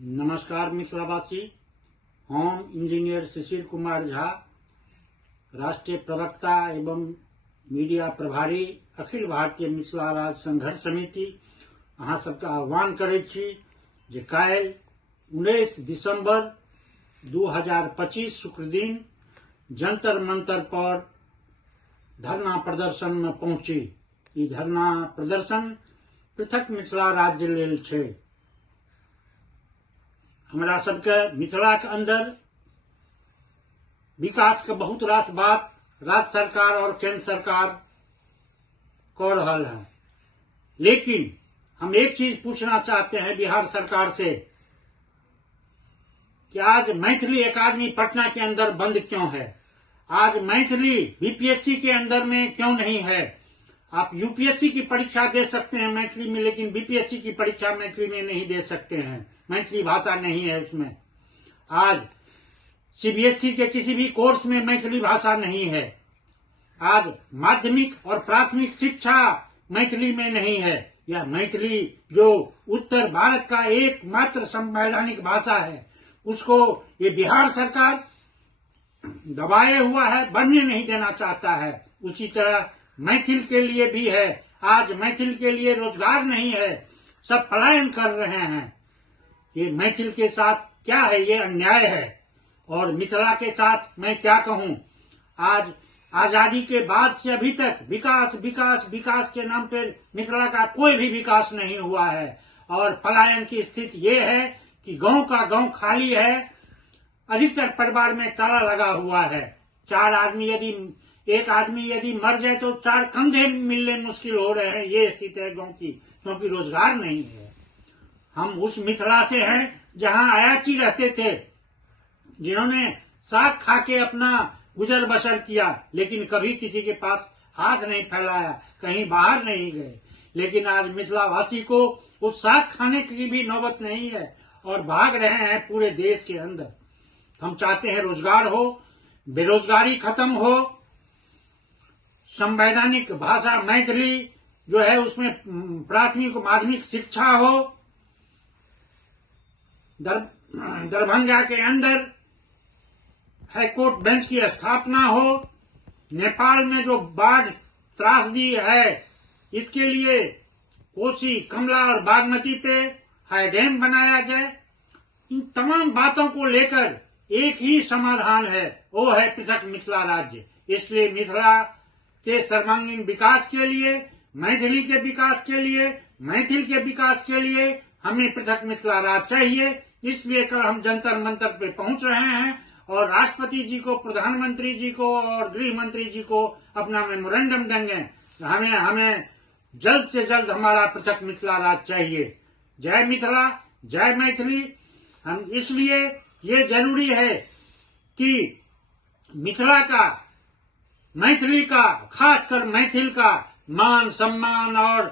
नमस्कार मिथिलावासी। हम इंजीनियर शिशिर कुमार झा, राष्ट्रीय प्रवक्ता एवं मीडिया प्रभारी अखिल भारतीय मिथिला राज्य संघर्ष समिति अहाँ सबके आह्वान करैत छी जे काल्हि 19 दिसंबर 2025 शुक्र दिन जंतर मंतर पर धरना प्रदर्शन में पहुंची। ई धरना प्रदर्शन पृथक मिथिला राज्य लेल छै। हमरा सबके मिथिला के अंदर विकास के बहुत रास बात राज्य सरकार और केंद्र सरकार कर रहल है, लेकिन हम एक चीज पूछना चाहते हैं बिहार सरकार से कि आज मैथिली अकादमी पटना के अंदर बंद क्यों है? आज मैथिली बीपीएससी के अंदर में क्यों नहीं है? आप यूपीएससी की परीक्षा दे सकते हैं मैथिली में, लेकिन बीपीएससी की परीक्षा मैथिली में नहीं दे सकते हैं। मैथिली भाषा नहीं है उसमें। आज सीबीएसई के किसी भी कोर्स में मैथिली भाषा नहीं है। आज माध्यमिक और प्राथमिक शिक्षा मैथिली में नहीं है। यह मैथिली जो उत्तर भारत का एकमात्र संवैधानिक भाषा है, उसको ये बिहार सरकार दबाए हुआ है, बनने नहीं देना चाहता है। उसी तरह मैथिल के लिए भी है। आज मैथिल के लिए रोजगार नहीं है, सब पलायन कर रहे हैं। ये मैथिल के साथ क्या है? ये अन्याय है। और मिथिला के साथ मैं क्या कहूं? आज आजादी के बाद से अभी तक विकास विकास विकास के नाम पर मिथिला का कोई भी विकास नहीं हुआ है। और पलायन की स्थिति ये है कि गांव का गांव खाली है, अधिकतर परिवार में ताला लगा हुआ है। एक आदमी यदि मर जाए तो 4 कंधे मिलने मुश्किल हो रहे हैं। ये स्थिति है गांव की, क्योंकि रोजगार नहीं है। हम उस मिथिला से हैं जहां अयाची रहते थे, जिन्होंने साग खा के अपना गुजर बसर किया, लेकिन कभी किसी के पास हाथ नहीं फैलाया, कहीं बाहर नहीं गए। लेकिन आज मिथिलावासी को उस साग खाने की भी नौबत नहीं है और भाग रहे हैं पूरे देश के अंदर। हम चाहते हैं रोजगार हो, बेरोजगारी खत्म हो, संवैधानिक भाषा मैथिली जो है उसमें प्राथमिक माध्यमिक शिक्षा हो, दरभंगा के अंदर हाईकोर्ट बेंच की स्थापना हो, नेपाल में जो बाढ़ त्रासदी है इसके लिए कोसी, कमला और बागमती पे हाई डैम बनाया जाए। इन तमाम बातों को लेकर एक ही समाधान है, वो है पृथक मिथिला राज्य। इसलिए मिथिला के सर्वांगीण विकास के लिए, मैथिली के विकास के लिए, मैथिल के विकास के लिए हमें पृथक मिथिला राज्य चाहिए। इसलिए कल हम जंतर मंतर पे पहुंच रहे हैं और राष्ट्रपति जी को, प्रधानमंत्री जी को और गृह मंत्री जी को अपना मेमोरेंडम देंगे। हमें जल्द से जल्द हमारा पृथक मिथिला राज्य चाहिए। जय मिथिला, जय मैथिली। हम इसलिए ये जरूरी है कि मिथिला का, मैथिली का, खासकर मैथिल का मान सम्मान और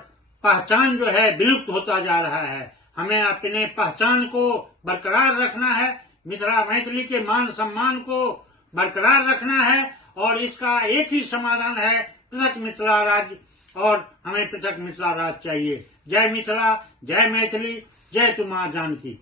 पहचान जो है विलुप्त होता जा रहा है। हमें अपने पहचान को बरकरार रखना है, मिथिला मैथिली के मान सम्मान को बरकरार रखना है और इसका एक ही समाधान है पृथक मिथिला राज्य, और हमें पृथक मिथिला राज्य चाहिए। जय मिथिला, जय मैथिली, जय तू मां जानकी।